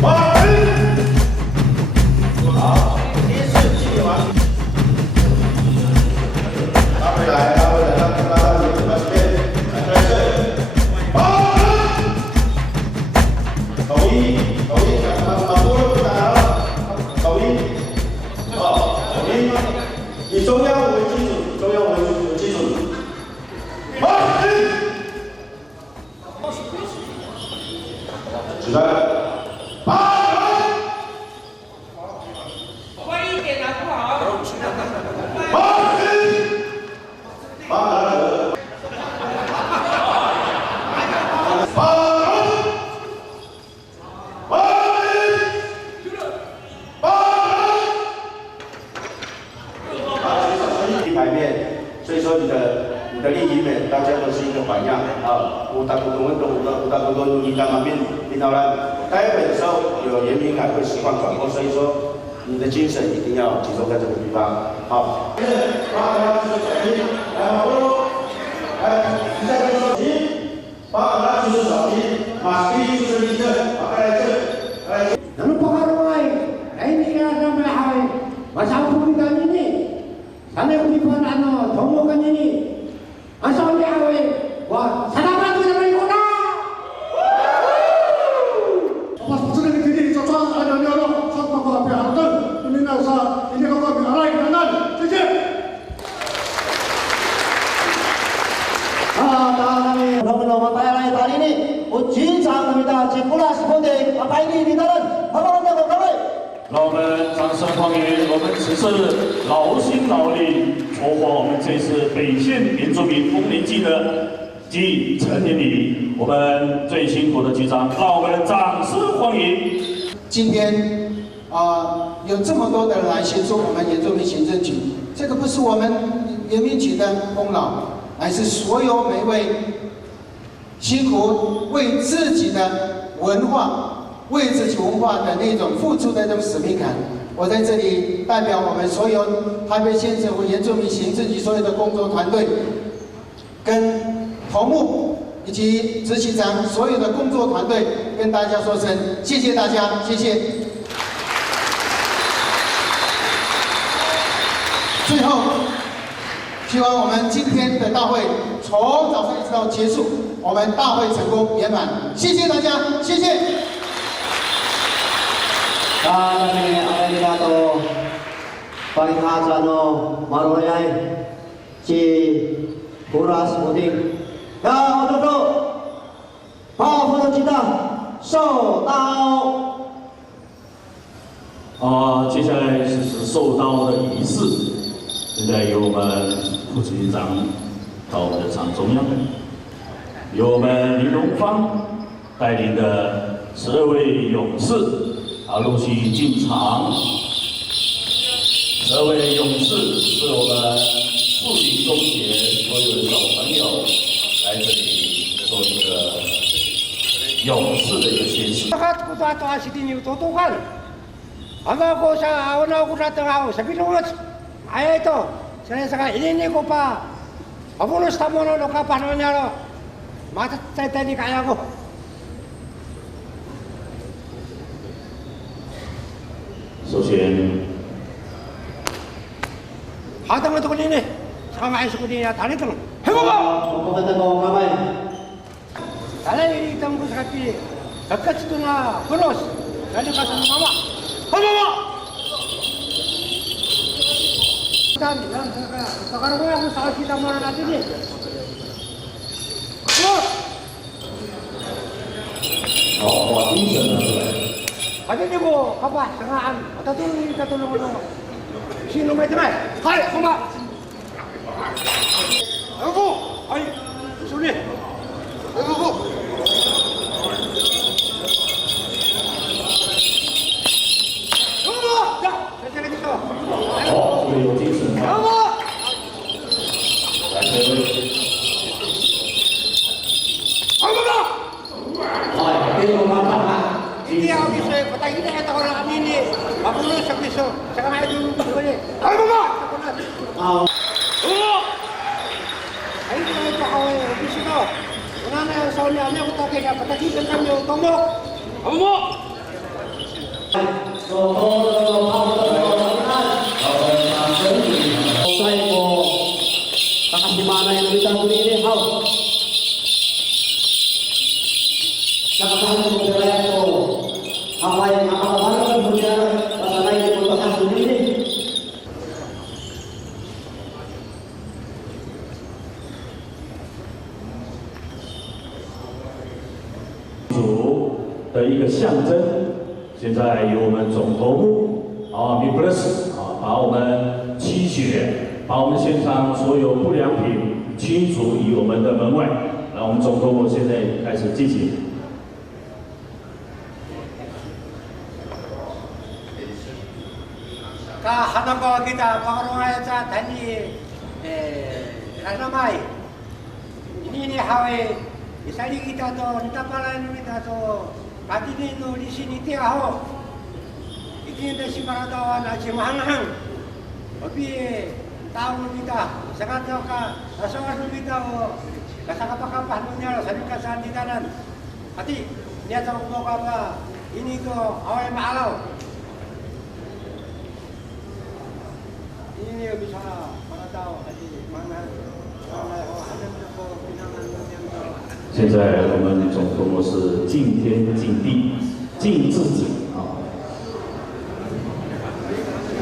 好，第一次记忆完。拉回来，拉回来，拉到你这边，来对称。抖音，把波都打了。抖音，好，抖音，以中央为基础，中央为基础。举单。快一点啊，不好。牌面，所以说你的利益面，大家都是一个榜样啊。五大股东运动，五大股东你干嘛变领导人？待会的时候有严明凯会实况转播，所以说你的精神一定要集中在这个地方。好。你再跟手机，把它就是手机，马第一就是立正，把它来正，来。Nanu pakaruai, ini kaya sampai hai, masa pemilihan ini, sana kutipan tomokan ini, asal dia hai, wah, sana tu nak ikut Pas sudah dikini cocok ada ni orang, sok kau tapi harus ini nasa ini kau kami alai kanan, cici. kami nomor bayar hari ini, uji 장입니다. 지구라 스포데 아파이니 리더는 박원장各位。让我们掌声欢迎我们此次劳心劳力筹划我们这次北县原住民丰年祭的暨成年礼，我们最辛苦的局长，让我们掌声欢迎。今天有这么多的人来协助我们原住民行政局，这个不是我们原民局的功劳，乃是所有每位辛苦为自己的文化。为自己文化的那种付出的那种使命感，我在这里代表我们所有台北县政府原住民行政局所有的工作团队，跟头目以及执行长所有的工作团队，跟大家说声谢谢大家，谢谢。最后，希望我们今天的大会从早上一直到结束，我们大会成功圆满，谢谢大家，谢谢。Kami Amerikano Panghatsano Maroyay si Puras Muting Ya Ododo Pafucita受刀。接下来是授刀的仪式，现在由我们副局长到我们的场中央，由我们林荣芳带领的12位勇士。陆续进场。12位勇士是我们树林中学所有的小朋友来这里做一个勇士的一个宣誓。Ako sa una ko sa tao sa Pilipinas ay ito sa ini ko pa abulos tamo no ka paano niya mata tayo ni kaya ko. 首先，好的，我这个人呢，上海是个人呀，打得动，黑不吧？我跟这个干嘛？咱俩一等不是个比，这个是那不老实，咱就干什么妈妈？好妈妈。咱这个我要上去咱们那这里。把精神拿出来。 Ada ni ko kapas sengaan tatulong ano. Sino may tamay? Hay, kuma. Ako. Ay, suli. Ako. Ako. Ya, saya dito. 好，有精神。Ako. 来，这位。 Hindi ako piso eh. Patay kita kata ko lang kami ni. Mapulo sa piso. Saka may yung piso ko niya. Ay mama! Oo! Ay ito pa ako eh. Piso ko. Una na sa uli. Ano ako takay ka. Patagitan kami yung tomok. Amo mo! 主的一个象征，现在由我们总头目米布勒斯把我们驱血，把我们现场所有不良品驱逐于我们的门外。那我们总头目现在开始进行。Kahanaga kita pakarungaya sa tani ranamay. Ini hawe isali kita to nitapalan kita to patini no di sini ti aho. Iki na si paradawan na si mahanghang. Obi tahu kita sangat ka asawa kita o kasakapakapah nunya sa kasan di tanan. Ati niya sa ko ka ini to away maalaw. Ini bisa para tahu tadi mana现在我们总头目是敬天敬地敬自己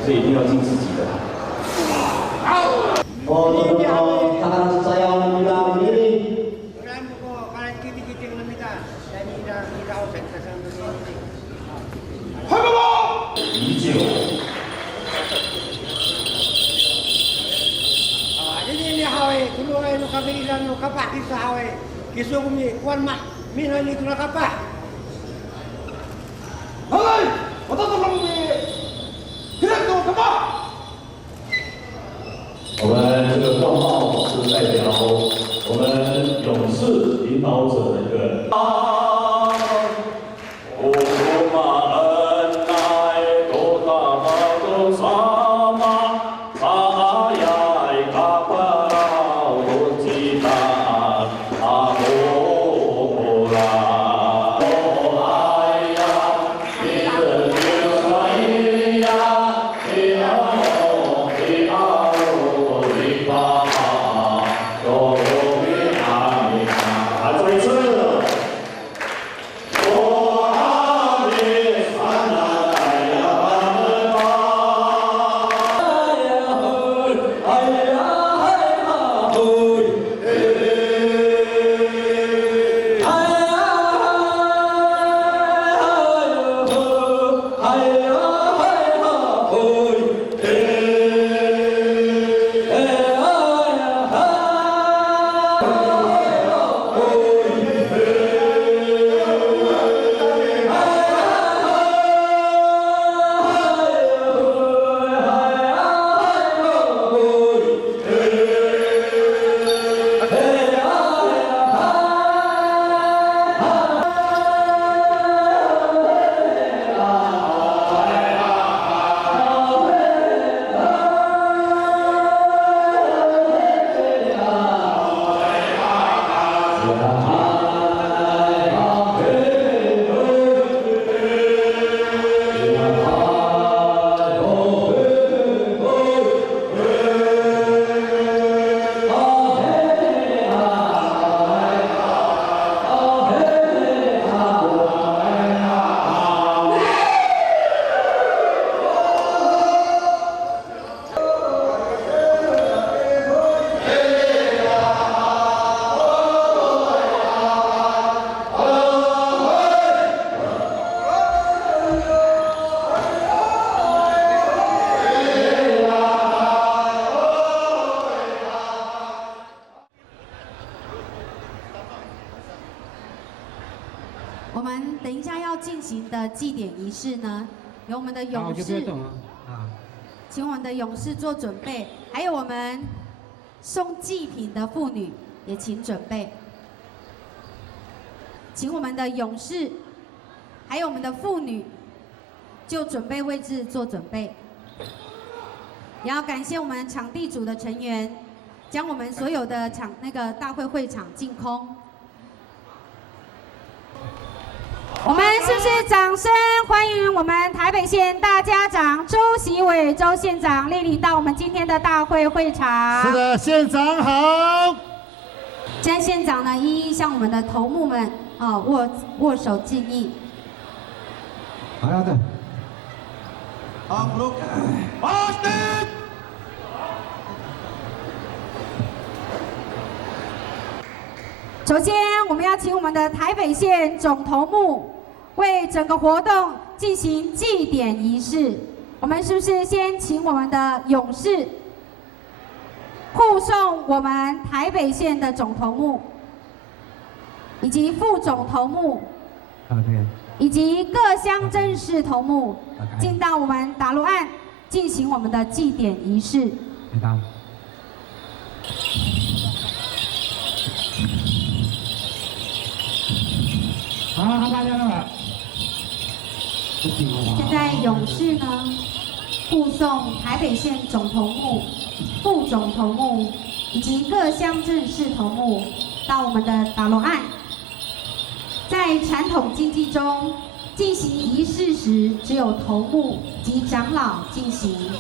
所以一定要敬自己的。Tangan saya menjual diri. Orang ko kalau kita namita dan ida usaha dunia ini. 啤酒。Ini hawe kulo ay no kabilan no kapah sa hawe. Kiso kumi kuan mak minani tu kapah. Hai, apa tu kamu ni? Tidak tu kapah. 我们这个光帽是代表我们勇士领导者的一个。我们等一下要进行的祭典仪式呢，由我们的勇士，请我们的勇士做准备，还有我们送祭品的妇女也请准备，请我们的勇士，还有我们的妇女就准备位置做准备，也要感谢我们场地组的成员，将我们所有的大会会场净空。 我们是不是掌声欢迎我们台北县大家长周习伟周县长莅临到我们今天的大会会场。是的，县长好。现在县长呢，一一向我们的头目们握手敬意。好的。好，不首先，我们要请我们的台北县总头目为整个活动进行祭典仪式。我们是不是先请我们的勇士护送我们台北县的总头目，以及副总头目，以及各乡镇市头目，进到我们打鹿岸进行我们的祭典仪式。现在勇士呢，护送台北县总头目、副总头目以及各乡镇市头目到我们的打鹿岸。在传统经济中，进行仪式时，只有头目及长老进行，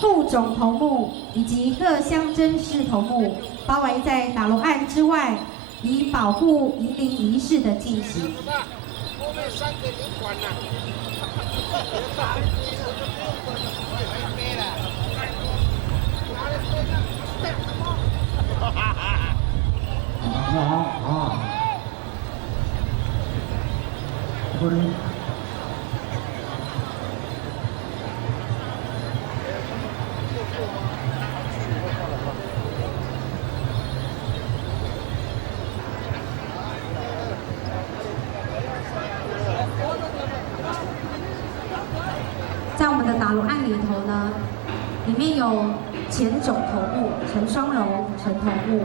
副总头目以及各乡镇市头目包围在打鹿岸之外，以保护迎灵仪式的进行。后面3个旅馆呢？在我们的打鹿岸里头呢，里面有前总头目陈双荣陈头目，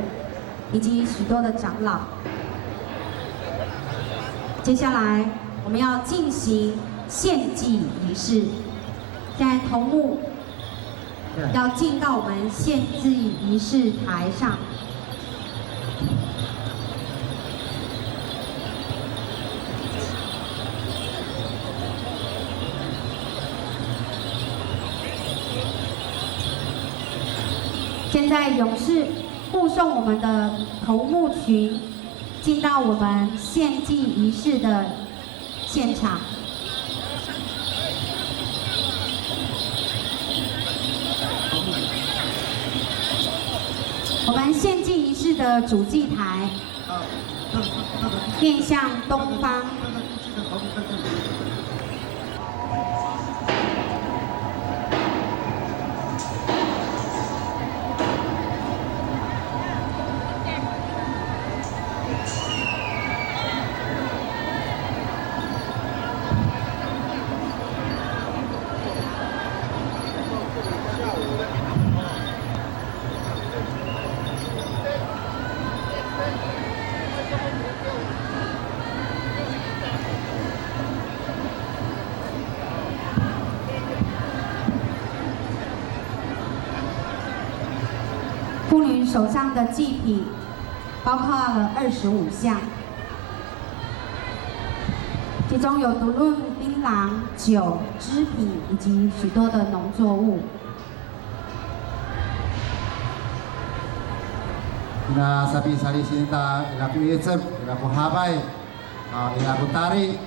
以及许多的长老。接下来我们要进行献祭仪式，现在头目要进到我们献祭仪式台上。现在勇士护送我们的头目群进到我们献祭仪式的现场。我们献祭仪式的主祭台面向东方。妇女手上的祭品包括了25项，其中有独论、槟榔、酒、织品以及许多的农作物。Ina sapi sali sinta, ina ku icep, ina ku habai, ina ku tari,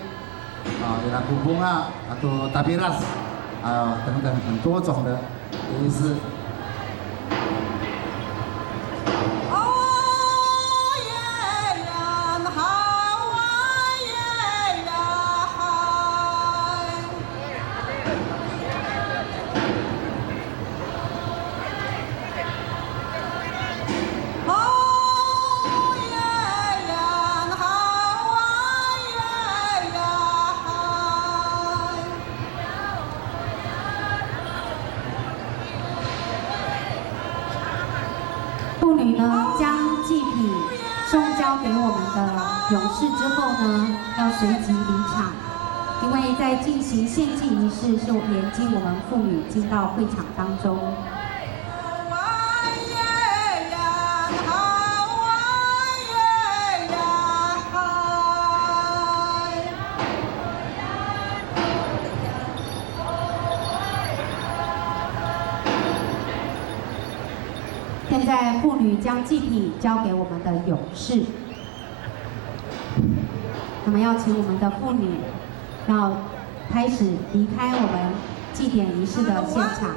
ina ku bunga atau tabiras, 等等很多种的仪式。妇女呢，将祭品送交给我们的勇士之后呢，要随即离场，因为在进行献祭仪式是连接我们妇女进到会场当中。现在妇女将祭品交给我们的勇士，那么要请我们的妇女要开始离开我们祭典仪式的现场。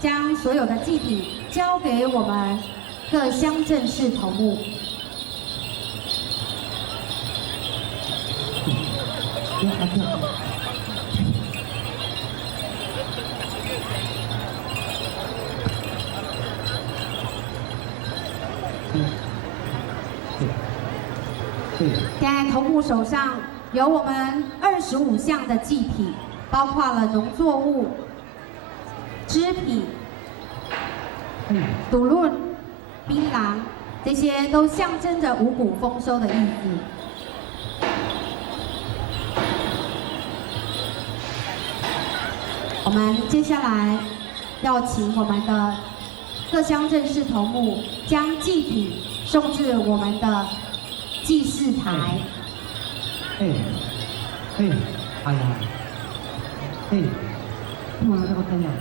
将所有的祭品交给我们各乡镇市头目。现在头目手上有我们25项的祭品，包括了农作物、织品、赌论、槟榔，这些都象征着五谷丰收的意思。我们接下来要请我们的各乡镇市头目将祭品送至我们的祭祀台。哎呀，我这个怎样？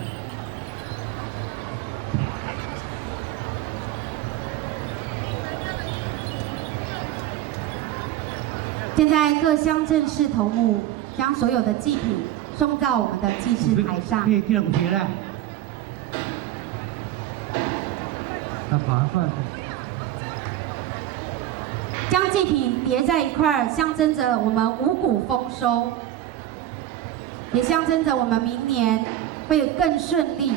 现在各乡镇市头目将所有的祭品送到我们的祭祀台上。将祭品叠在一块儿，象征着我们五谷丰收，也象征着我们明年会更顺利。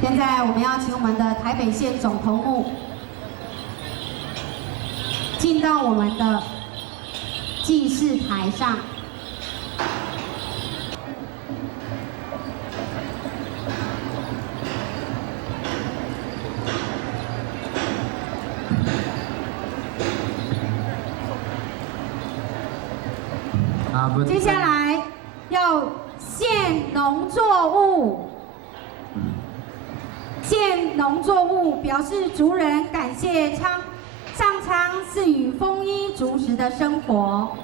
现在我们要请我们的台北县总头目进到我们的祭祀台上。接下来要献农作物。献农作物表示族人感谢上苍赐予丰衣足食的生活。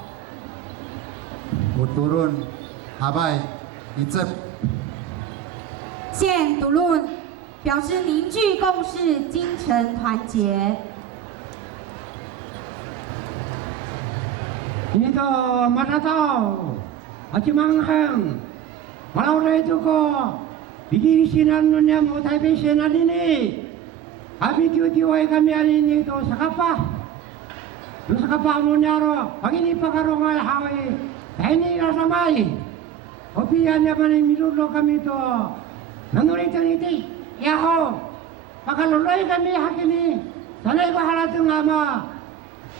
献独论表示凝聚共识、精诚团结。ini to mana tau aci manghang malau re tu ko bigi sinan nunya mo Taipei sinan ini abi tiu wai kami ini to sakapa nunya ro pagi ni pakaro ngai hawe ini rasa mai opi anya mani milu lo kami to nanuri tu iti ya ho pakaloloi kami hakini sanai ko halatu ngama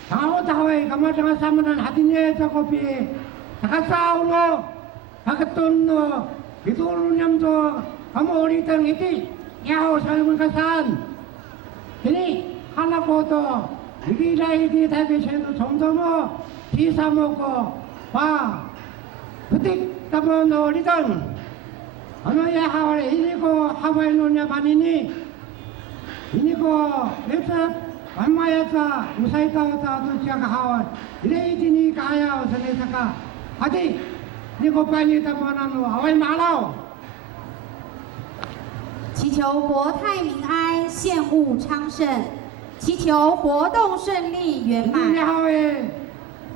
Tahu tahu kamu dengan sama dan hatinya itu kopi. Tak tahu lo, tak ketun lo, itu lunyam tu kamu orang itu, ya saya mengkasan. Ini anak foto, ini lagi di Taipei itu 정도모, kisahmu ko, wah, betik kamu orang. Anu ya hawal ini ko hawal lunyam ini ko lepas. Ammayata usaitawata tuchaka hawan ileitini kaya usanesaka hadi你给我办理他妈那路，好马路。祈求国泰民安，县务昌盛，祈求活动顺利圆满。你好诶，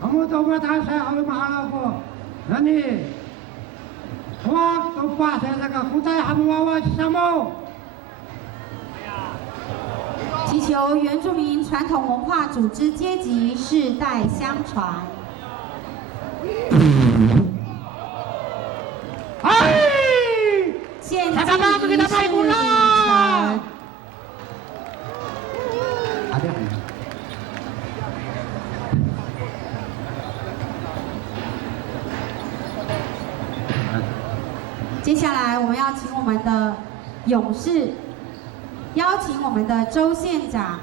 我们都把他晒好马路过，那你，我都把这个古代汉娃娃什么？祈求原住民传统文化组织阶级世代相传。献祭仪式已成。接下来，我们要请我们的勇士，邀请我们的周县长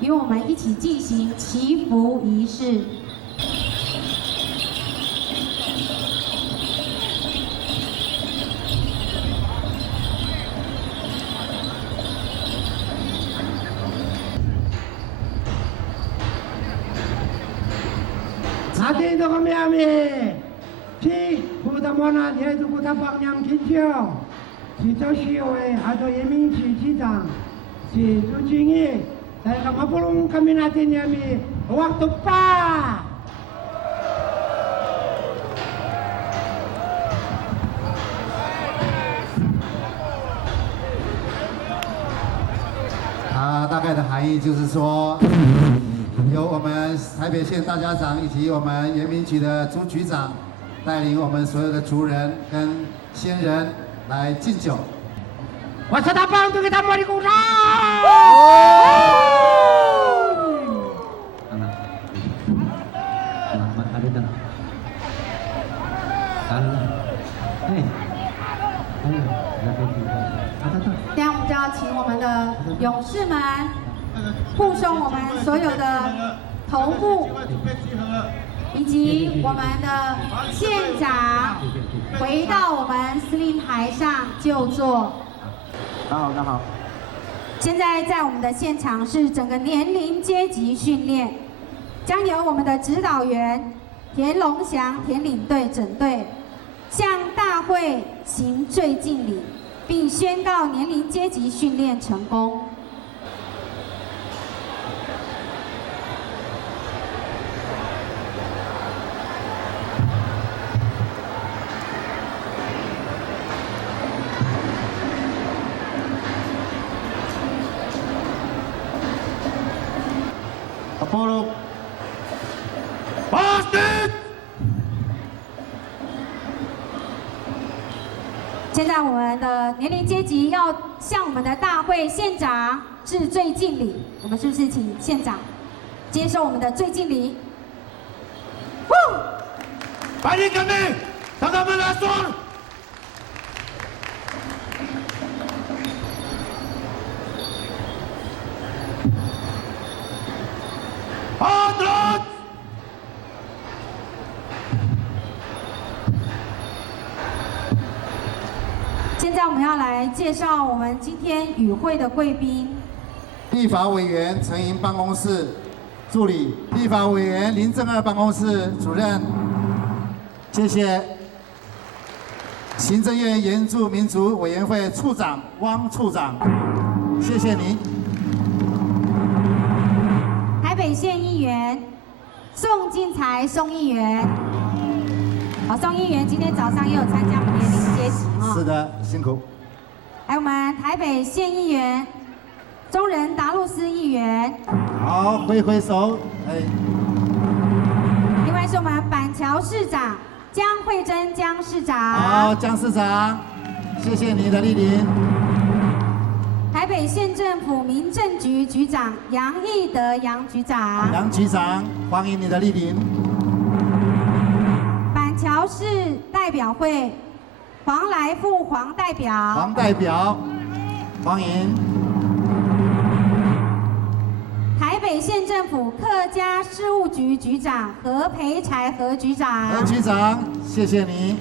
与我们一起进行祈福仪式。Ate itu kami si buta mana dia itu buta panjang kicau, si Joshua atau Yemin si Citang, si Sucingi, saya kamu pulung kami nanti kami waktu pa. 大概的含义就是说，由我们台北县大家长以及我们原民局的朱局长带领我们所有的族人跟先人来敬酒。我是他帮助给他们的鼓掌。等下我们就要请我们的勇士们护送我们所有的头目，以及我们的县长回到我们司令台上就座。好。现在在我们的现场是整个年龄阶级训练，将由我们的指导员田龙祥田领队整队向大会行最敬礼，并宣告年龄阶级训练成功。Apollo， 现在我们的年龄阶级要向我们的大会县长致最敬礼，我们是不是请县长接受我们的最敬礼？把你革命，让他们来说。好的。现在我们要来介绍我们今天与会的贵宾。立法委员陈莹办公室助理，立法委员林正二办公室主任，谢谢。行政院原住民族委员会处长汪处长，谢谢您。台北县议员宋进才宋议员，宋议员今天早上也有参加我们年龄阶级是的，辛苦。还有我们台北县议员中仁达路斯议员，好，挥手，哎。另外是我们板桥市长江惠珍江市长，好，江市长，谢谢你的莅临。台北县政府民政局局长杨义德杨局长，杨局长，欢迎你的莅临。板桥市代表会黄来富黄代表，黄代表，欢迎。台北县政府客家事务局局长何培才何局长，何局长，谢谢你。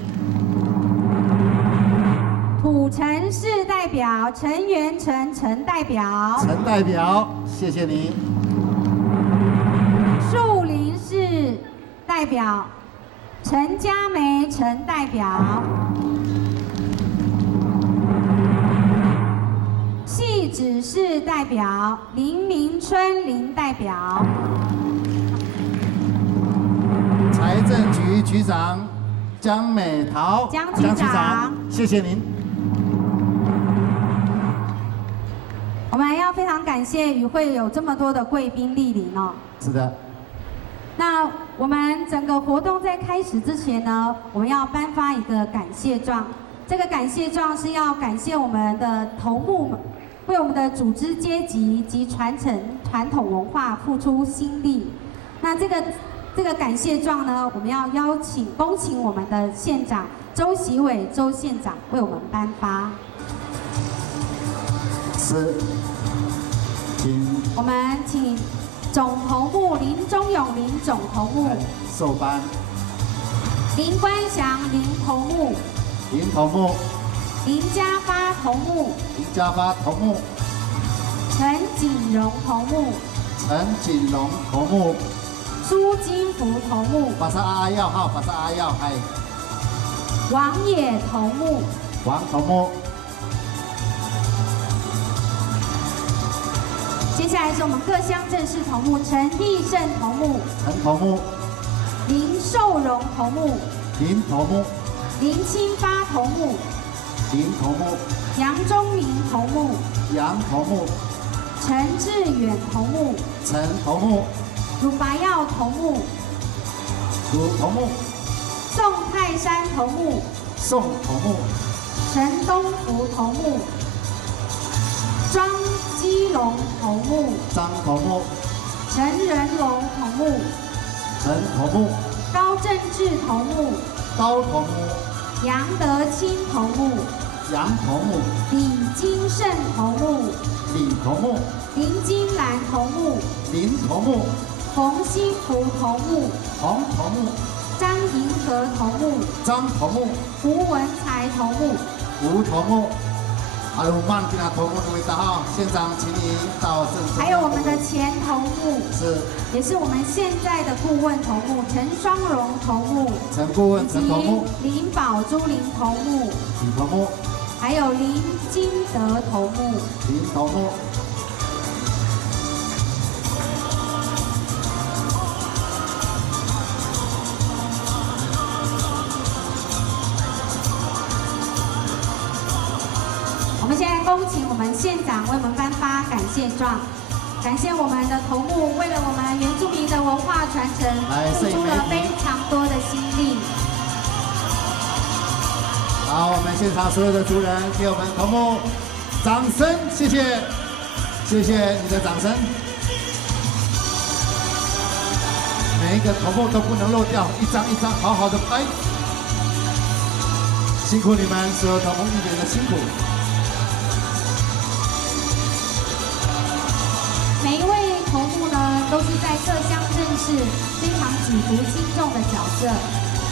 土城市代表陈元成陈代表，陈代表，谢谢你。树林市代表陈佳梅陈代表，汐止市代表林明春林代表，财政局局长江美桃江局长，谢谢您。我们要非常感谢与会有这么多的贵宾莅临哦。是的。那我们整个活动在开始之前呢，我们要颁发一个感谢状。这个感谢状是要感谢我们的头目们为我们的组织阶级及传承传统文化付出心力。那这个感谢状呢，我们要恭请我们的县长周习伟周县长为我们颁发。是，我们请总头目林忠勇林总头目，授颁。林关祥林头目，林头目，林家发头目，林家发头目，陈锦荣头目，陈锦荣头目，苏金福头目，巴萨阿耀哈，巴萨阿耀嗨，王野头目，王头目。接下来是我们各乡镇市头目陈立胜头目，陈头目，林寿荣头目，林头目，林清发头目，林头目，杨忠明头目，杨头目，陈志远头目，陈头目，鲁拔耀头目，鲁头目，宋泰山头目，宋头目，陈东福头目，庄基龙头目，张头目，陈仁龙头目，陈头目，高正志头目，高头目，杨德清头目，杨头目，李金胜头目，李头目，林金兰头目，林头目，冯新福头目，洪头目，张银河头目，张头目，胡文才头目。吴头目，还有曼吉拉头目的味道哈。县长，请你到正中。还有我们的前头目，是，也是我们现在的顾问头目陈双荣头目，陈顾问陈头目，以及林宝珠林头目，李头目，还有林金德头目。林头目。我们现在恭请我们县长为我们颁发感谢状，感谢我们的头目为了我们原住民的文化传承，付出了非常多的心力。好，我们现场所有的族人给我们头目掌声，谢谢，谢谢你的掌声。每一个头目都不能漏掉，一张一张好好的拍。辛苦你们所有头目一点的辛苦。每一位头目呢，都是在各乡镇市非常举足轻重的角色，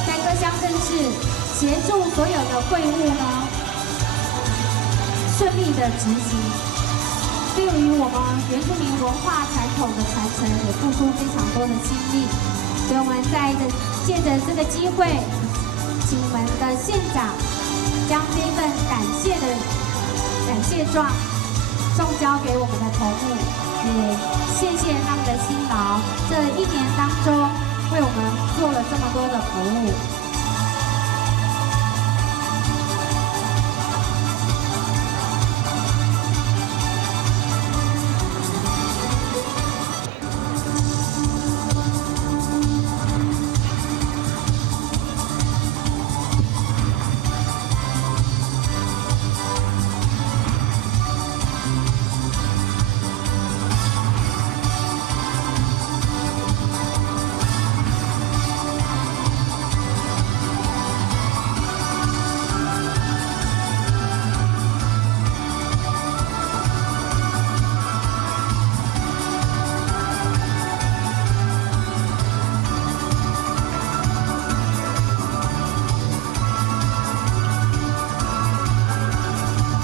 在各乡镇市协助所有的会务呢顺利的执行，对于我们原住民文化传统的传承也付出非常多的心力。所以我们借着这个机会，请我们的县长将这份感谢状送交给我们的头目。也谢谢他们的辛劳，这一年当中为我们做了这么多的服务。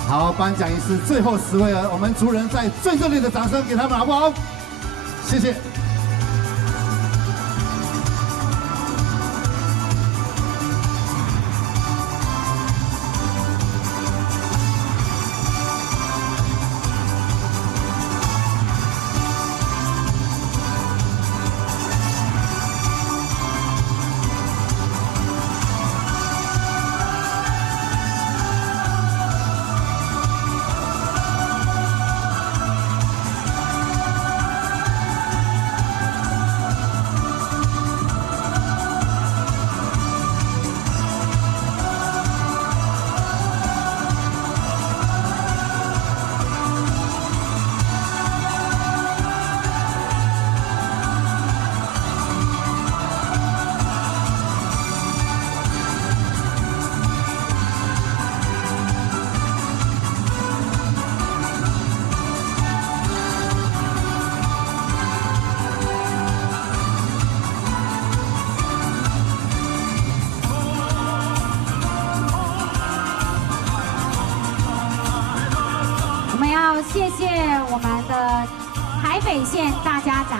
好，颁奖仪式最后10位了，我们族人在最热烈的掌声给他们，好不好？谢谢。谢谢我们的台北县大家长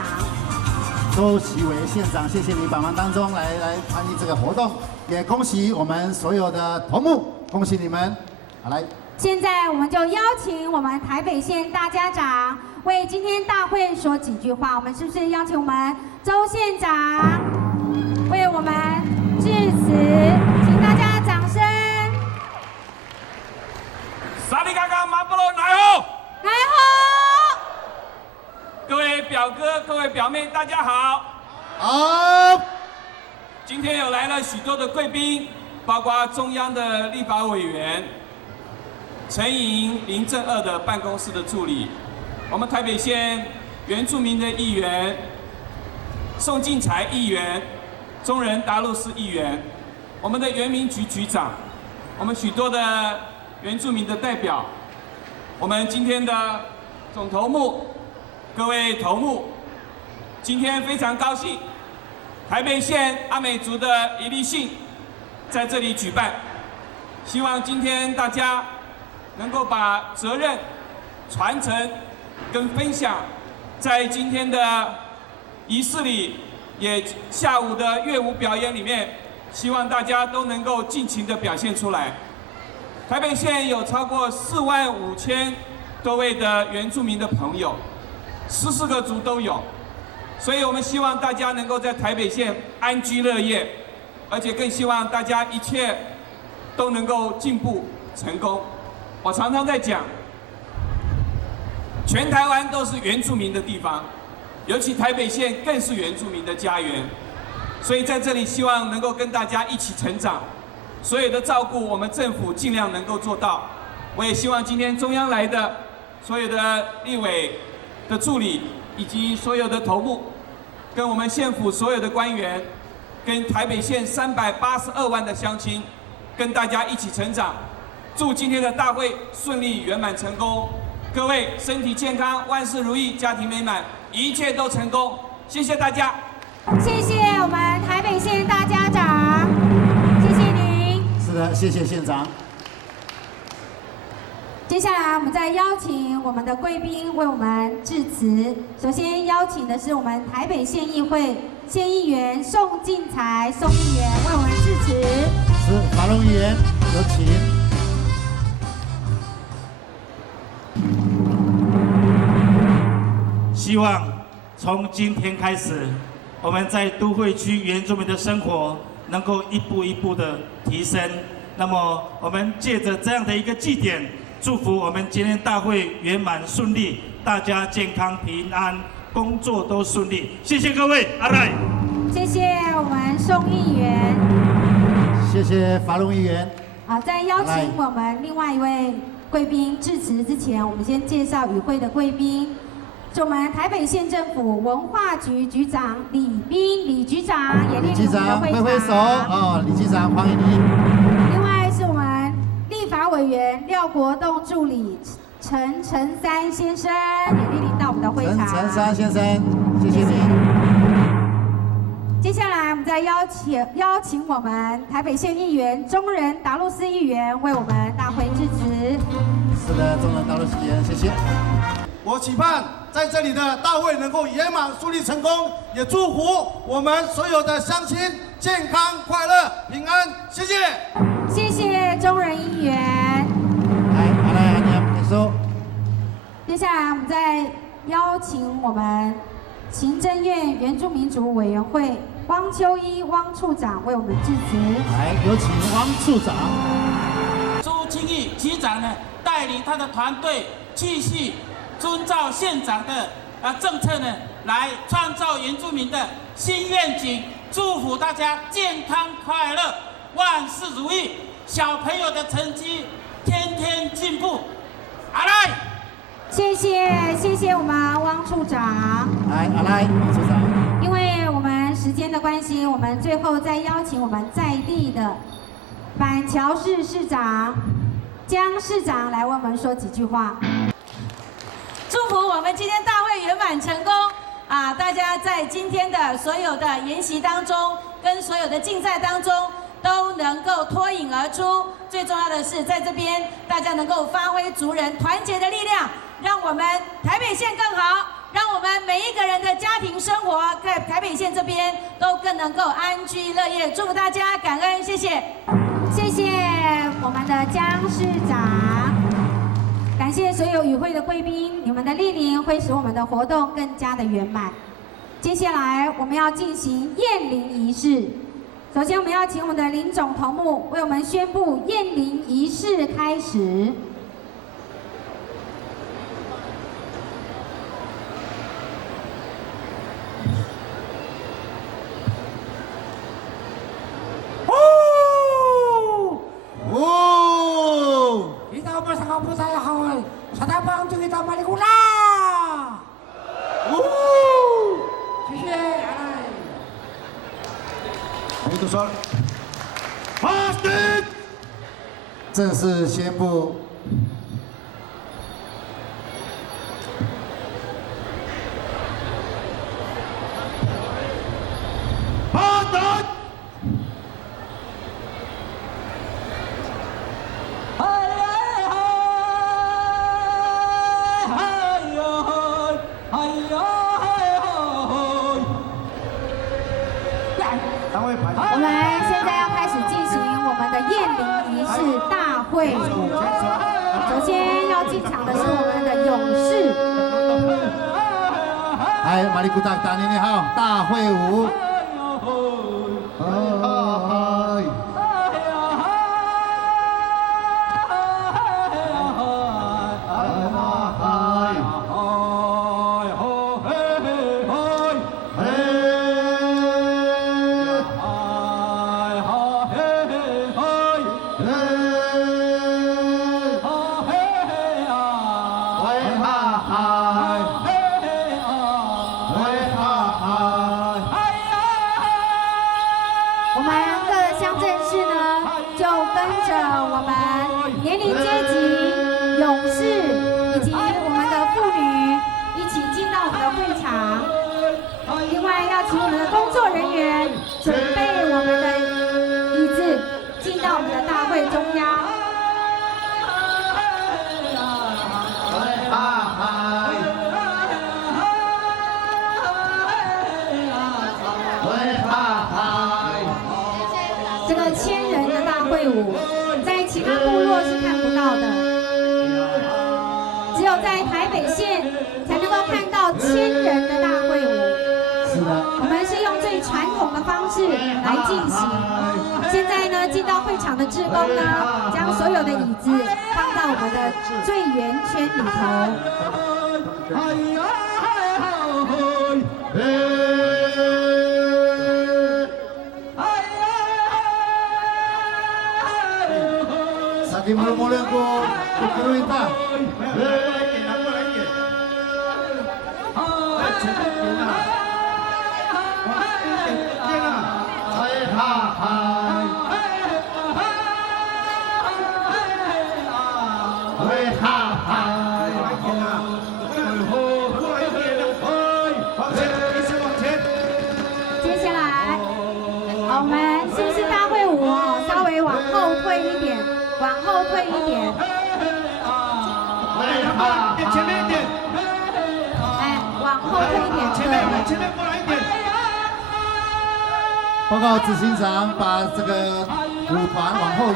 周习伟县长，谢谢你百忙当中来参与这个活动，也恭喜我们所有的头目，恭喜你们。好，来。现在我们就邀请我们台北县大家长为今天大会说几句话。我们是不是邀请我们周县长为我们致辞？请大家掌声。萨利嘎嘎马布罗来吼！来吼！各位表哥、各位表妹，大家好。好。今天有来了许多的贵宾，包括中央的立法委员。陈莹、林正二的办公室的助理，我们台北县原住民的议员宋进财议员、中人达路斯议员，我们的原民局局长，我们许多的原住民的代表，我们今天的总头目，各位头目，今天非常高兴，台北县阿美族的一例性在这里举办，希望今天大家能够把责任、传承跟分享，在今天的仪式里，也下午的乐舞表演里面，希望大家都能够尽情的表现出来。台北县有超过45000多位的原住民的朋友，14个族都有，所以我们希望大家能够在台北县安居乐业，而且更希望大家一切都能够进步成功。我常常在讲，全台湾都是原住民的地方，尤其台北县更是原住民的家园，所以在这里希望能够跟大家一起成长，所有的照顾我们政府尽量能够做到。我也希望今天中央来的所有的立委的助理，以及所有的头目，跟我们县府所有的官员，跟台北县382万的乡亲，跟大家一起成长。祝今天的大会顺利圆满成功，各位身体健康，万事如意，家庭美满，一切都成功。谢谢大家。谢谢我们台北县大家长，谢谢您。是的，谢谢县长。接下来我们再邀请我们的贵宾为我们致辞。首先邀请的是我们台北县议会县议员宋进财宋议员为我们致辞。是法龙议员，有请。希望从今天开始，我们在都会区原住民的生活能够一步一步的提升。那么，我们借着这样的一个祭典，祝福我们今天大会圆满顺利，大家健康平安，工作都顺利。谢谢各位，阿来。谢谢我们宋议员。谢谢法龙议员。好，在邀请我们另外一位贵宾致辞之前，我们先介绍与会的贵宾。是我们台北县政府文化局局长李彬李局长也莅临我们的会场。挥手哦，李局长欢迎你。另外是我们立法委员廖国栋助理陈三先生也莅临到我们的会场。陈三先生，谢谢你。接下来我们再邀请我们台北县议员中人达路斯议员为我们大会致辞。是的，中人达路斯议员，谢谢。我期盼在这里的大会能够圆满顺利成功，也祝福我们所有的乡亲健康快乐平安，谢谢。谢谢中人议员。你说。接下来我们再邀请我们行政院原住民族委员会汪秋一汪处长为我们致辞。来，有请汪处长。朱清义局长呢，带领他的团队继续遵照县长的政策呢，来创造原住民的新愿景，祝福大家健康快乐，万事如意，小朋友的成绩天天进步。阿来，谢谢我们汪处长。阿来，汪处长。因为我们时间的关系，我们最后再邀请我们在地的板桥市市长江市长来为我们说几句话。祝福我们今天大会圆满成功啊！大家在今天的所有的研习当中，跟所有的竞赛当中，都能能够脱颖而出。最重要的是，在这边大家能够发挥族人团结的力量，让我们台北县更好，让我们每一个人的家庭生活在台北县这边都更能够安居乐业。祝福大家，感恩，谢谢。谢谢我们的江市长，感谢所有与会的贵宾，你们的莅临会使我们的活动更加的圆满。接下来我们要进行验灵仪式，首先我们要请我们的林总头目为我们宣布验灵仪式开始。正式宣布，巴德，我们现在要开始进行我们的验灵仪式大会舞。首先要进场的是我们的勇士。来，马里古达大年你好，大会舞。我们各乡镇市呢，就跟着我们年龄阶级、勇士以及我们的妇女一起进到我们的会场。另外要请我们的工作人员准备我们的椅子，进到我们的大会中央。这个千人的大会舞，在其他部落是看不到的，只有在台北县才能够看到千人的大会舞。是的，我们是用最传统的方式来进行。现在呢，进到会场的志工呢，将所有的椅子放到我们的最圆圈里头。Saking mulu-mulu ko kukuruita.我们是不是大会舞哦？稍微往后退一点，往后退一点。前面一点。哎，往后退一点。前面过来一点。报告执行长，把这个舞团往后移。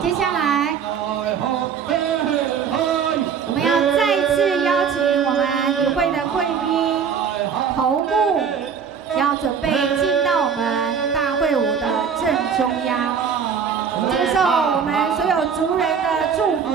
接下来，我们要再一次邀请我们与会的贵宾头目，要准备进到我们大会舞的正中央，接受我们所有族人的祝福。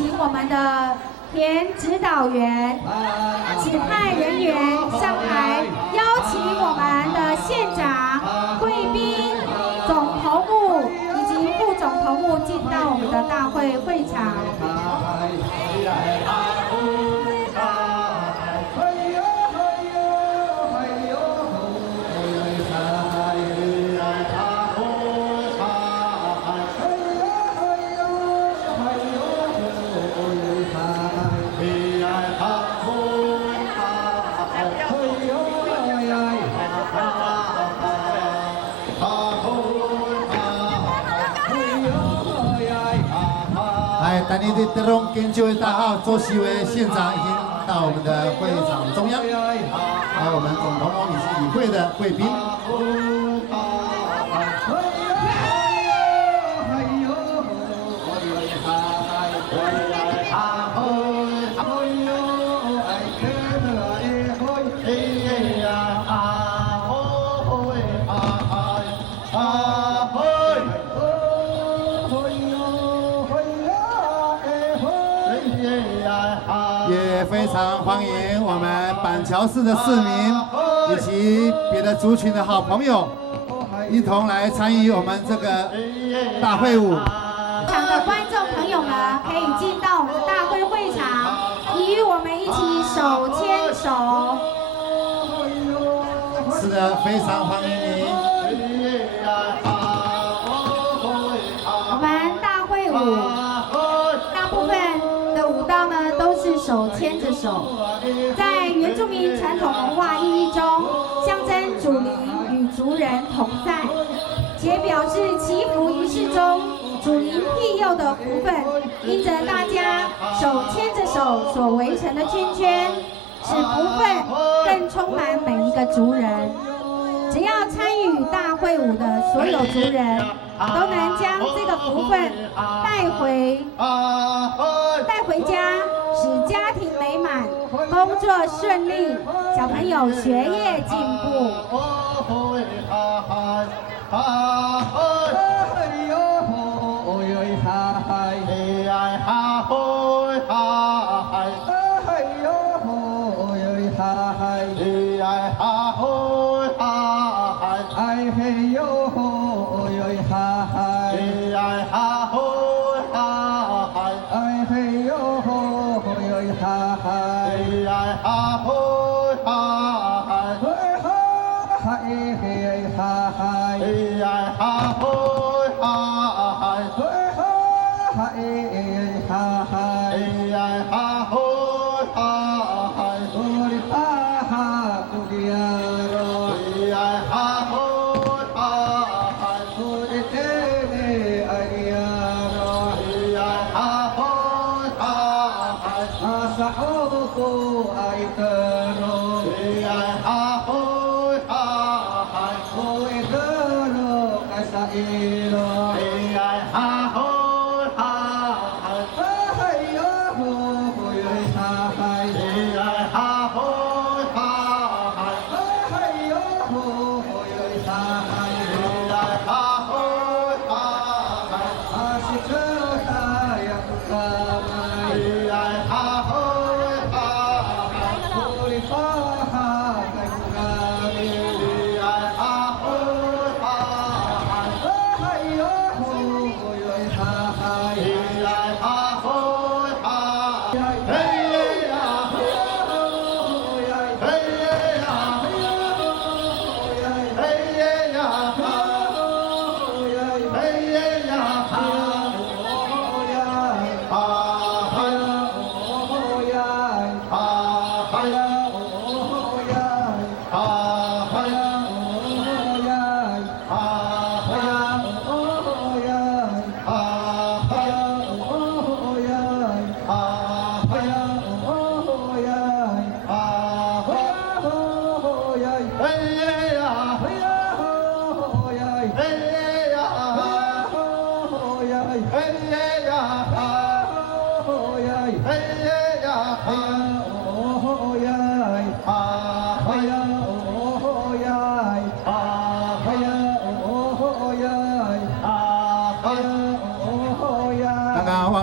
请我们的田指导员、指派人员上台，邀请我们的县长、贵宾、总头目以及副总头目进到我们的大会会场。来，带你的德隆研究大号周锡伟县长已经到我们的会场中央，还有我们总统以及与会的贵宾。也非常欢迎我们板桥市的市民以及别的族群的好朋友，一同来参与我们这个大会舞。场的观众朋友们可以进到我们的大会会场，与我们一起手牵手。是的，非常欢迎您。我们大会舞大部分的舞蹈呢都是手牵着手，在原住民传统文化意义中，象征主灵与族人同在，且表示祈福仪式中主灵庇佑的福分。因着大家手牵着手所围成的圈圈，使福分更充满每一个族人。只要参与大会舞的所有族人，都能将这个福分带回家，使家庭美满，工作顺利，小朋友学业进步。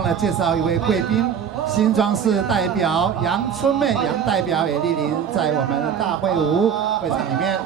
了介绍一位贵宾，新庄市代表杨春妹，杨代表也莅临在我们的大会舞会场里面。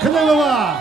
看到了吧？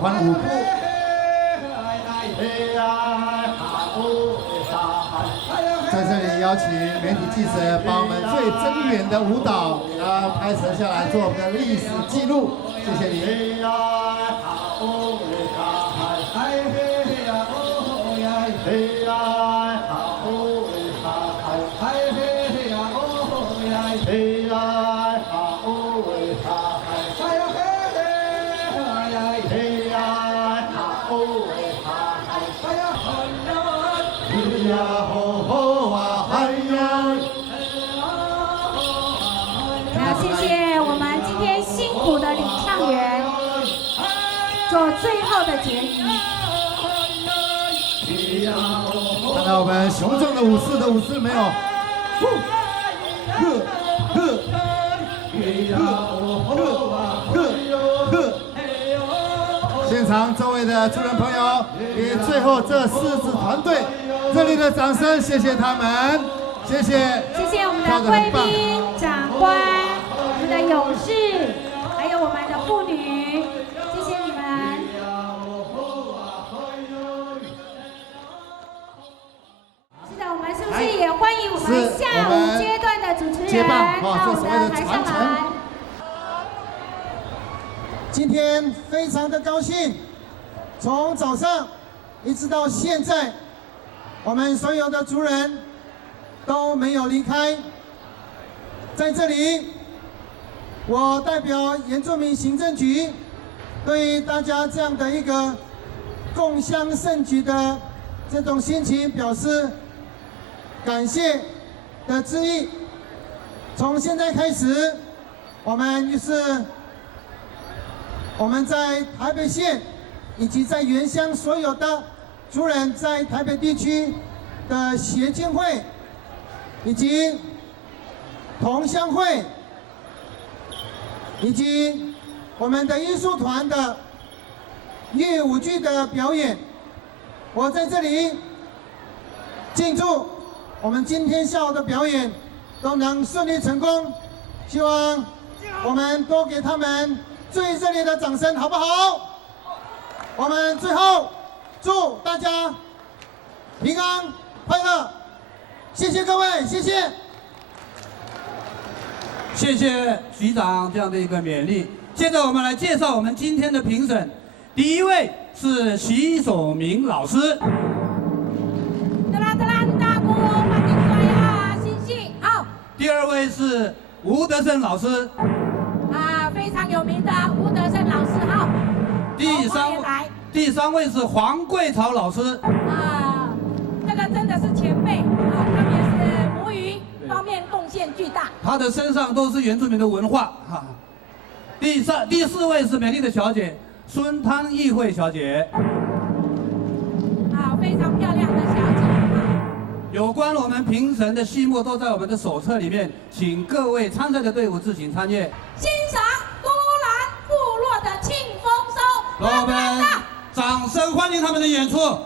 欢舞步，在这里邀请媒体记者把我们最珍远的舞蹈给它拍摄下来，做我们的历史记录。谢谢你。谢谢我们今天辛苦的领唱员做最后的结语。看到我们雄壮的武士没有？场周围的主人朋友，给最后这4支团队热烈的掌声，谢谢他们，谢谢。谢谢我们的贵宾、长官、我们的勇士，还有我们的妇女，谢谢你们。是的，我们是不是也欢迎我们下午阶段的主持人到我们的台上来？今天非常的高兴，从早上一直到现在，我们所有的族人都没有离开。在这里，我代表原住民行政局，对大家这样的一个共襄盛举的这种心情表示感谢的致意。从现在开始，我们在台北县以及在原乡所有的族人在台北地区的协进会以及同乡会以及我们的艺术团的乐舞剧的表演，我在这里敬祝我们今天下午的表演都能顺利成功，希望我们多给他们最热烈的掌声，好不好？我们最后祝大家平安快乐，谢谢各位，谢谢。谢谢局长这样的一个勉励。接着我们来介绍我们今天的评审，第一位是徐守明老师。大姑马丁拽啊，星星好。第二位是吴德胜老师。非常有名的吴德胜老师好。第三位是黄桂潮老师。这个真的是前辈啊，特别是母语方面贡献巨大。他的身上都是原住民的文化哈。第四位是美丽的小姐孙汤议会小姐。非常漂亮的小姐。有关我们评审的序幕都在我们的手册里面，请各位参赛的队伍自行参阅。欣赏都兰部落的庆丰收，让我们掌声欢迎他们的演出。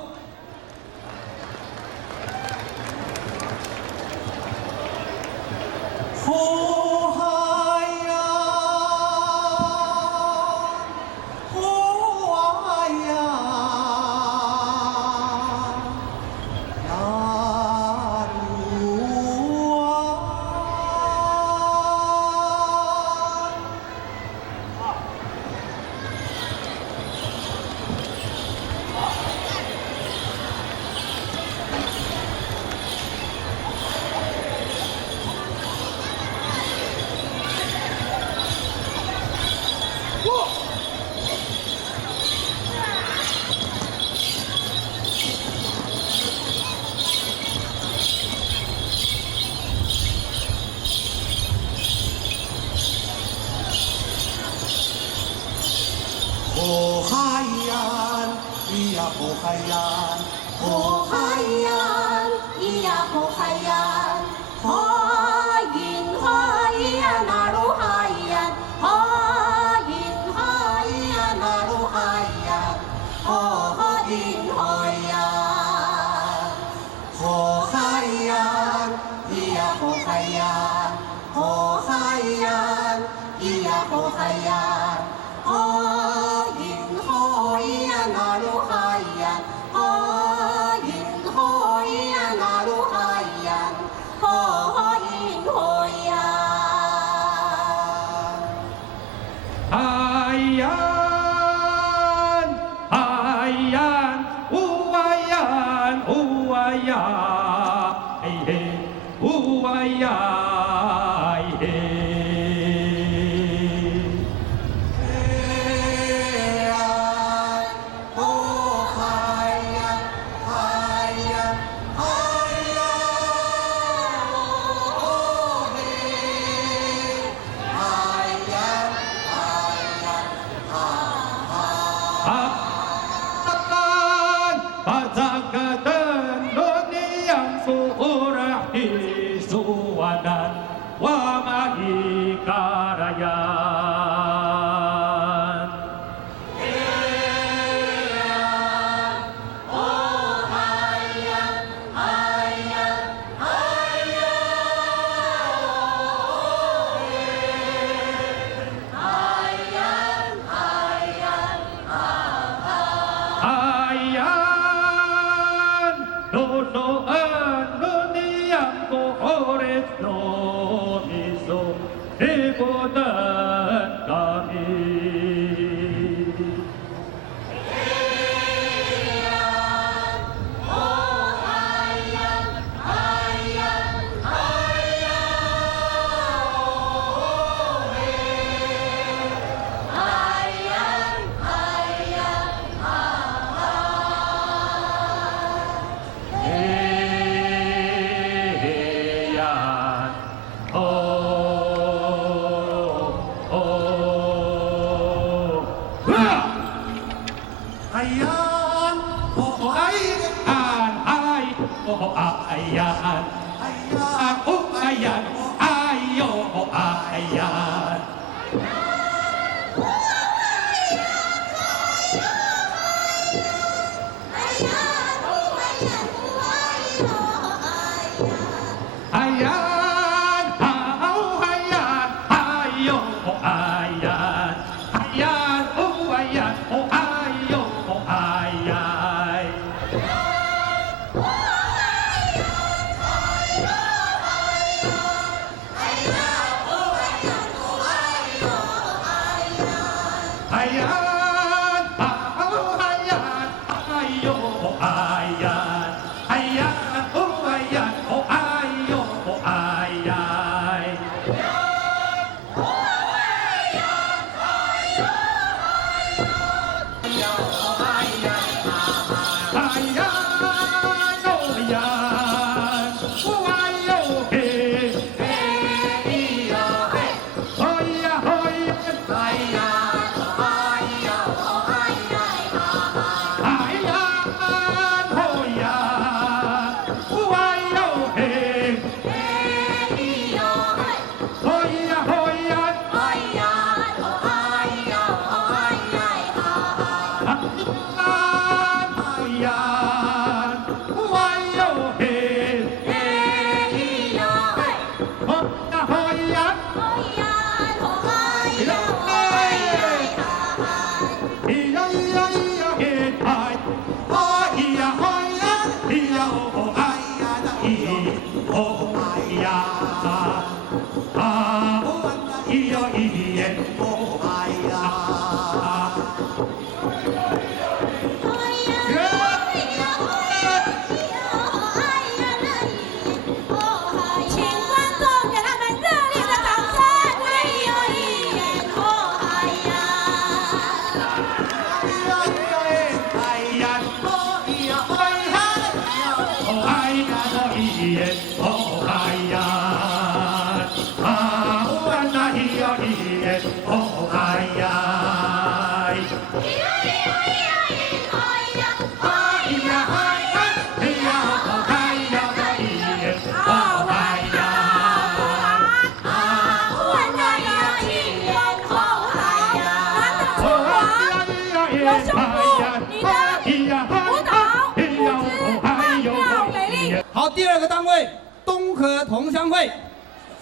好，第二个单位东河同乡会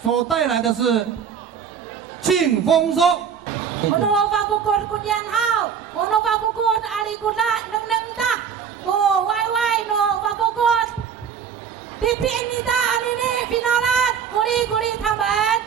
所带来的是庆丰收。 Ono fapukun kunyan hao, ono fapukun ali kuna neng neng ta, oh wai wai no fapukun, pipi ini ta ini finalan, kuri kuri taman.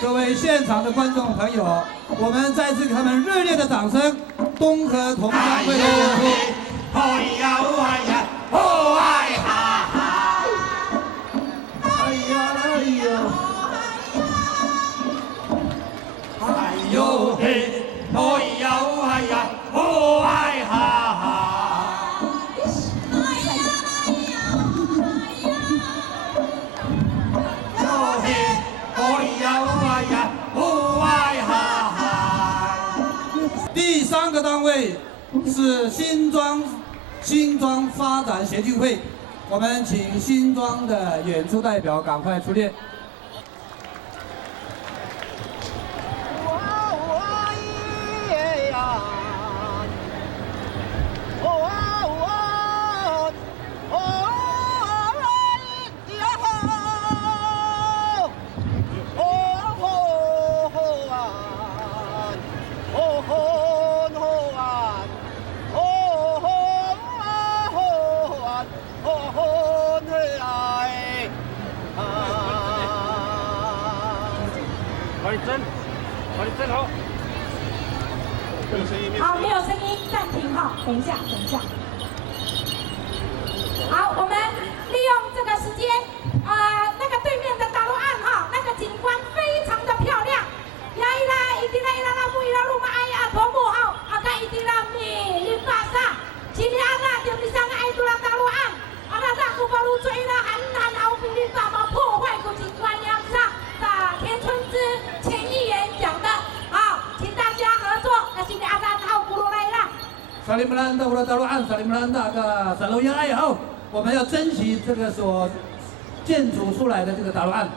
各位现场的观众朋友，我们再次给他们热烈的掌声！东河同乡会的演出。第3个单位是新庄发展协进会，我们请新庄的演出代表赶快出列。好，没有声音，暂停哈，等一下。好，我们利用这个时间，那个对面的大陆岸哈，那个景观非常的漂亮。呀伊拉伊迪拉伊拉拉木伊拉路马哎呀，头目好，阿伊迪拉米林巴萨，今天阿拉就比上爱杜拉大陆岸，阿拉大古巴路追了韩南奥比林巴嘛，破坏古景观扬上，把田春之前议员讲的。萨利姆兰的乌拉达鲁岸，萨利姆兰的个萨鲁亚爱好，我们要珍惜这个所建筑出来的这个达鲁岸。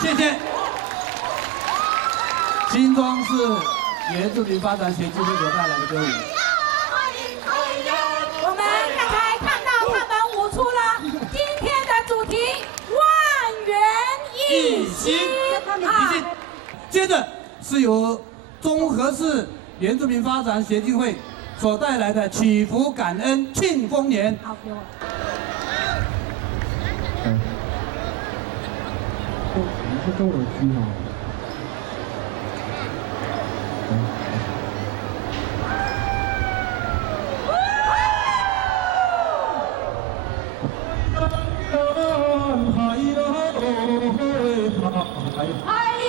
谢谢。新庄市原住民发展协进会所带来的歌舞。我们刚才看到他们舞出了今天的主题“万元一心”。接着是由中和市原住民发展协进会所带来的祈福感恩庆丰年。好，给我。你是中文区吗？哎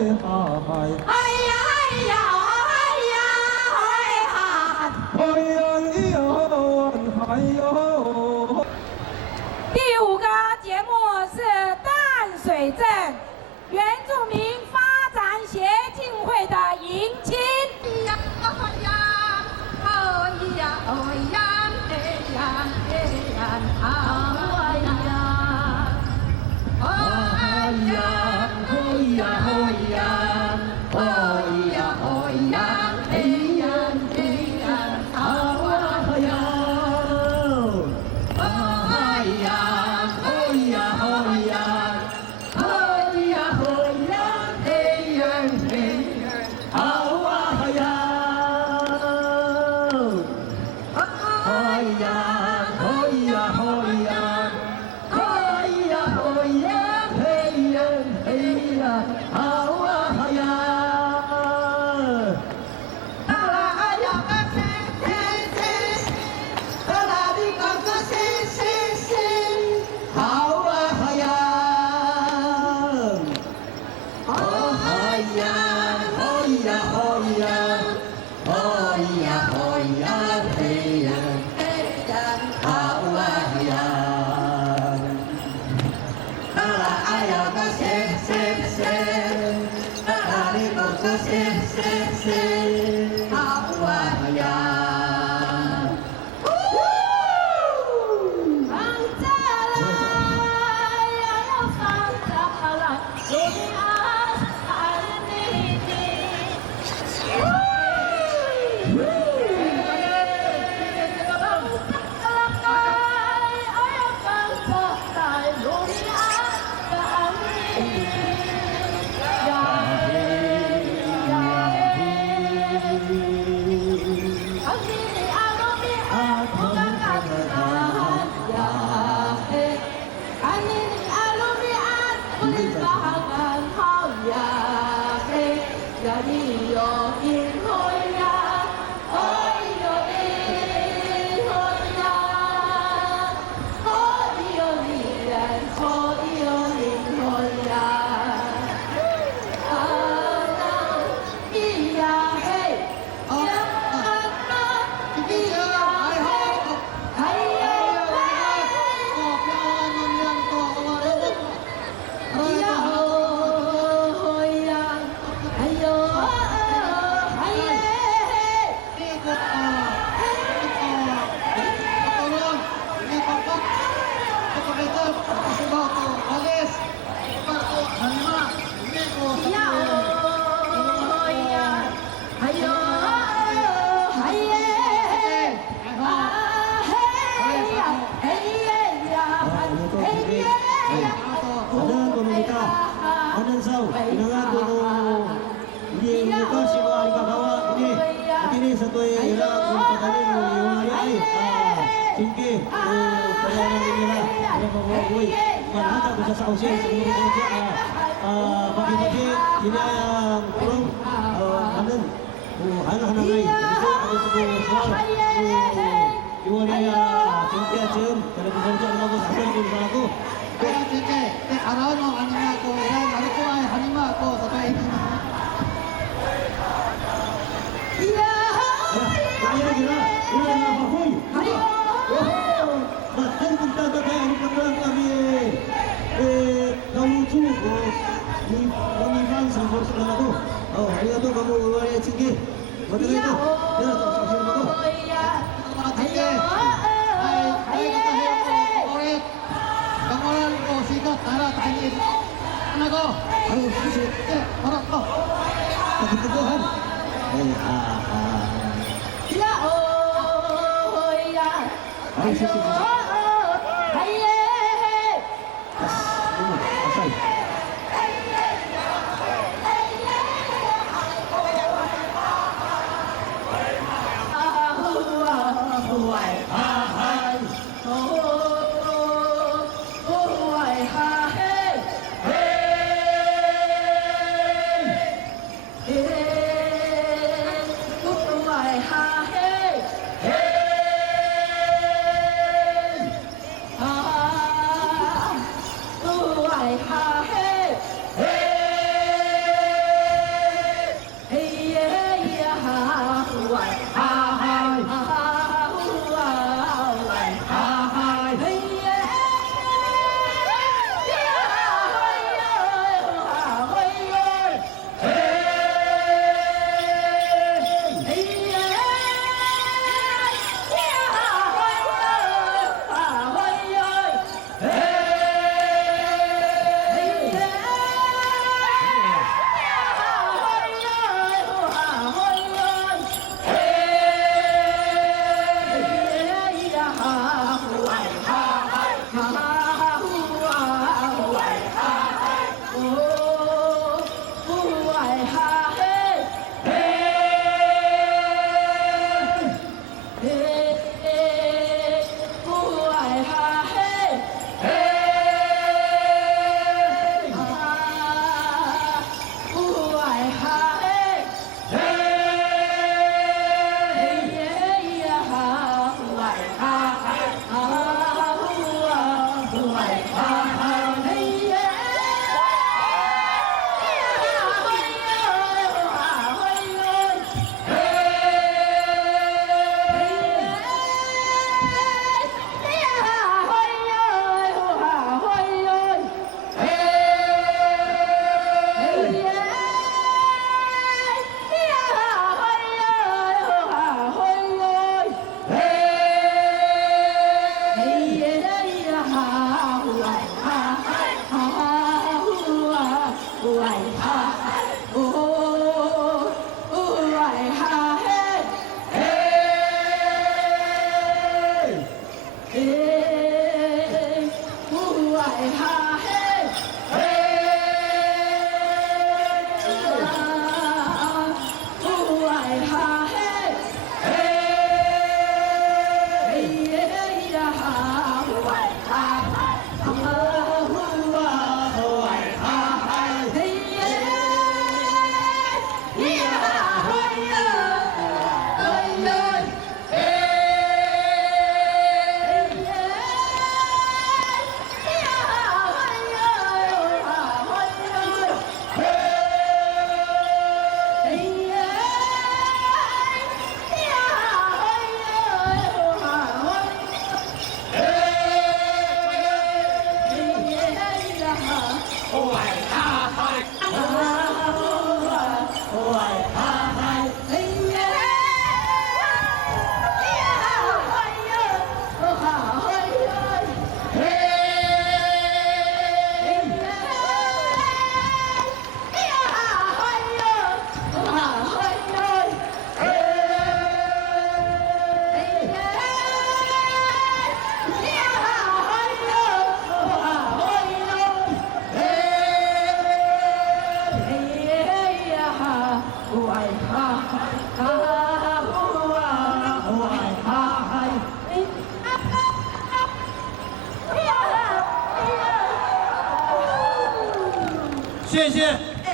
第5个节目是淡水镇原住民发展协进会的迎亲。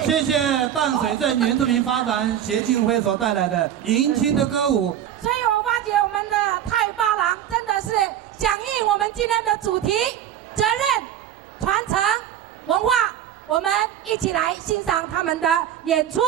谢谢淡水镇原住民发展协进会所带来的迎亲的歌舞。所以我发觉我们的太八郎真的是响应我们今天的主题，责任、传承、文化，我们一起来欣赏他们的演出。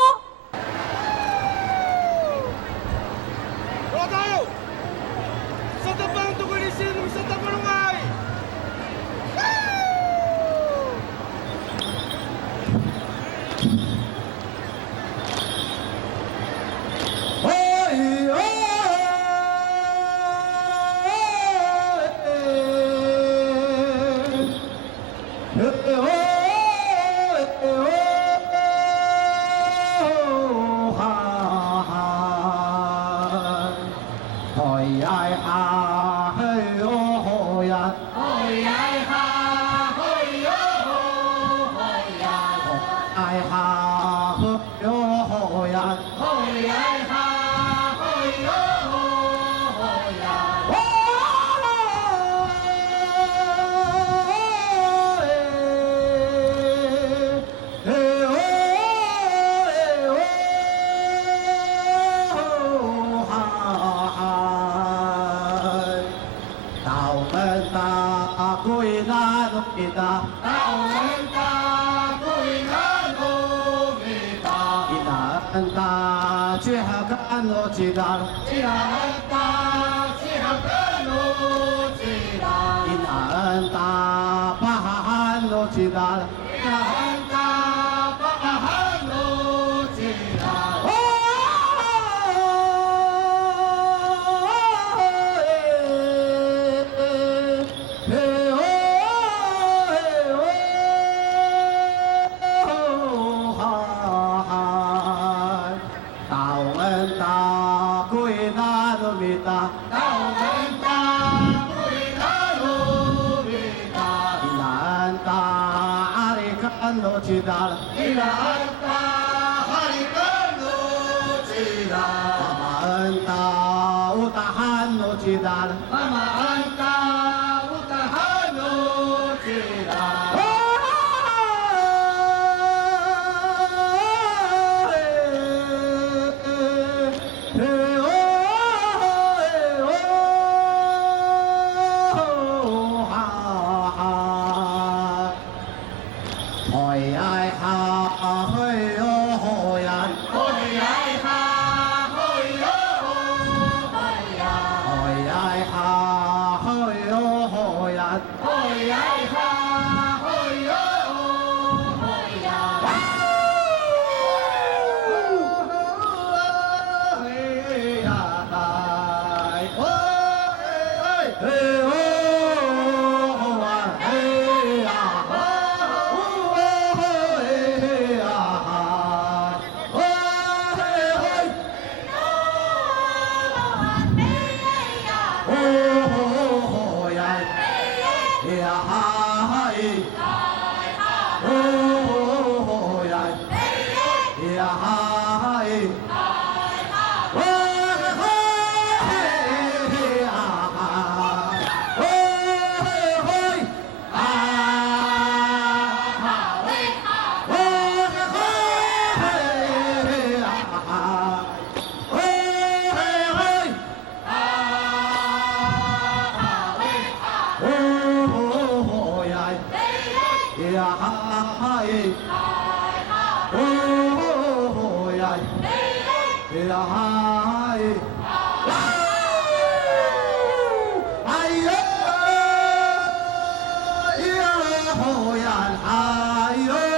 哎呦！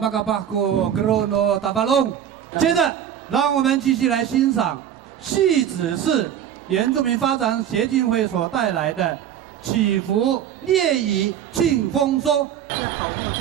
巴嘎巴古格罗诺达巴隆。接着，让我们继续来欣赏戏子市原住民发展协进会所带来的祈福烈屿庆丰收。哎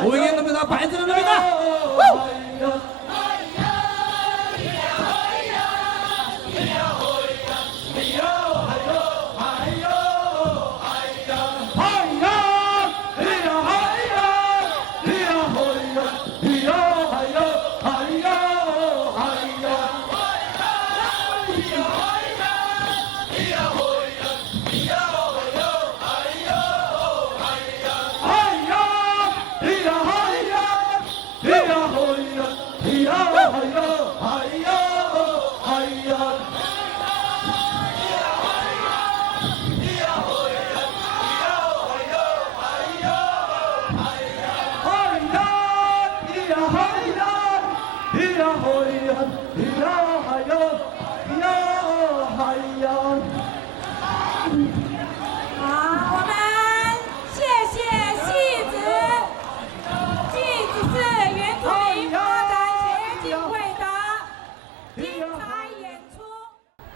我应该那边的白色的那边的。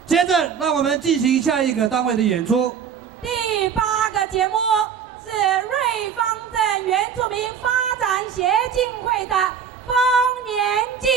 接着，让我们进行下一个单位的演出。第8个节目是瑞芳镇原住民发展协进会的丰年祭。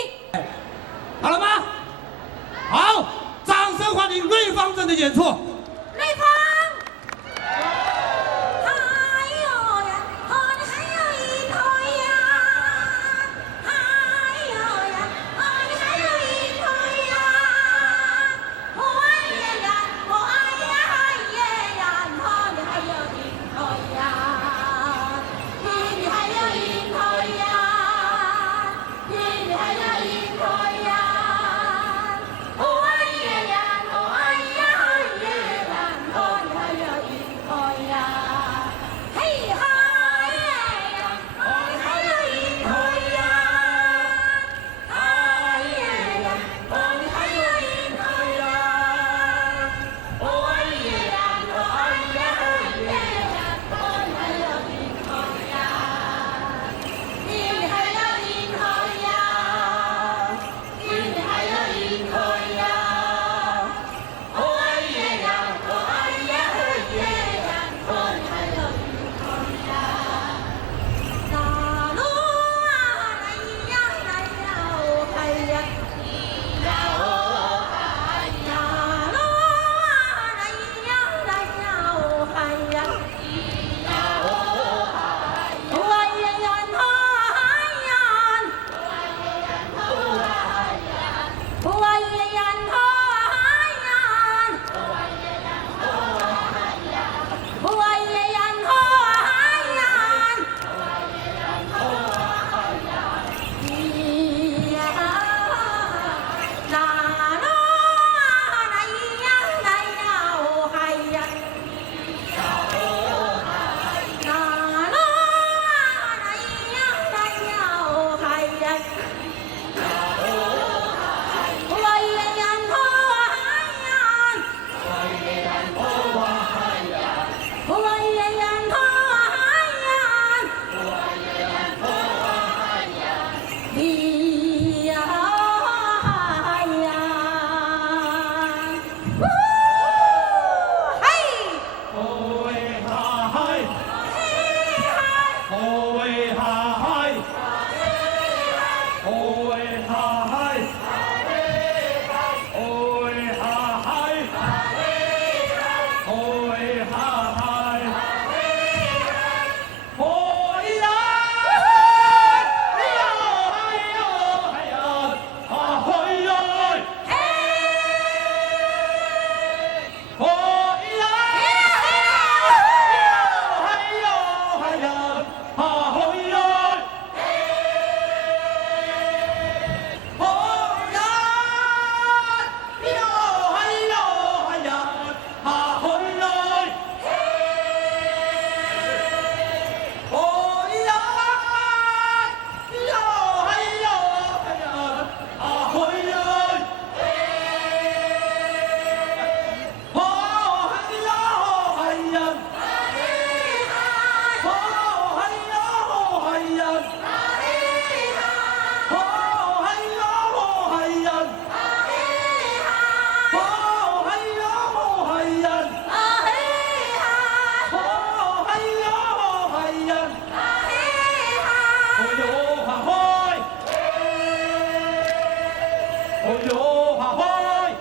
朋友哈嗨，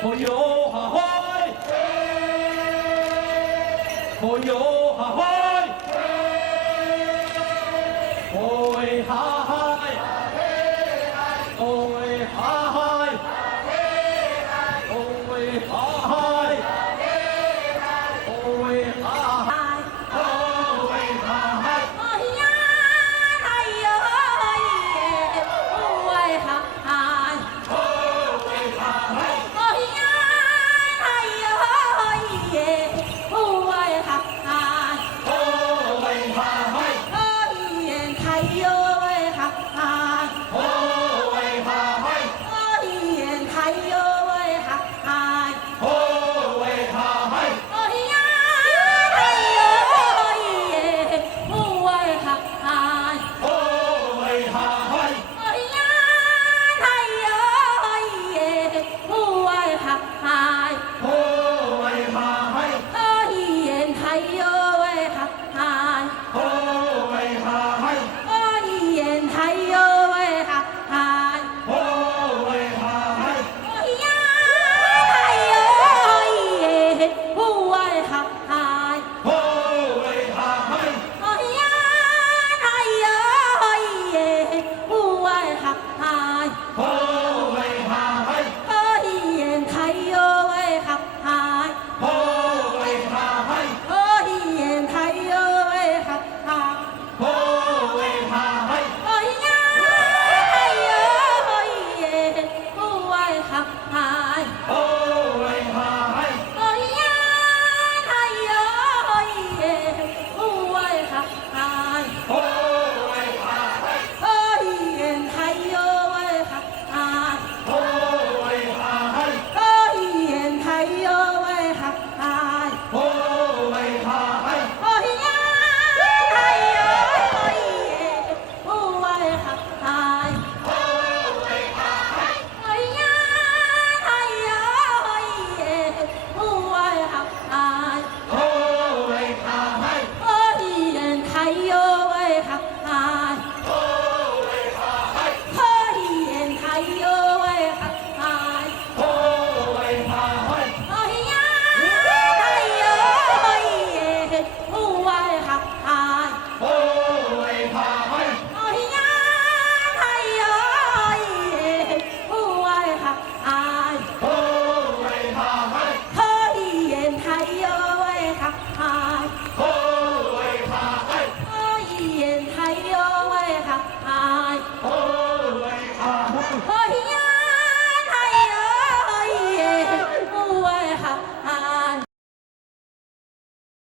朋友哈嗨，朋友。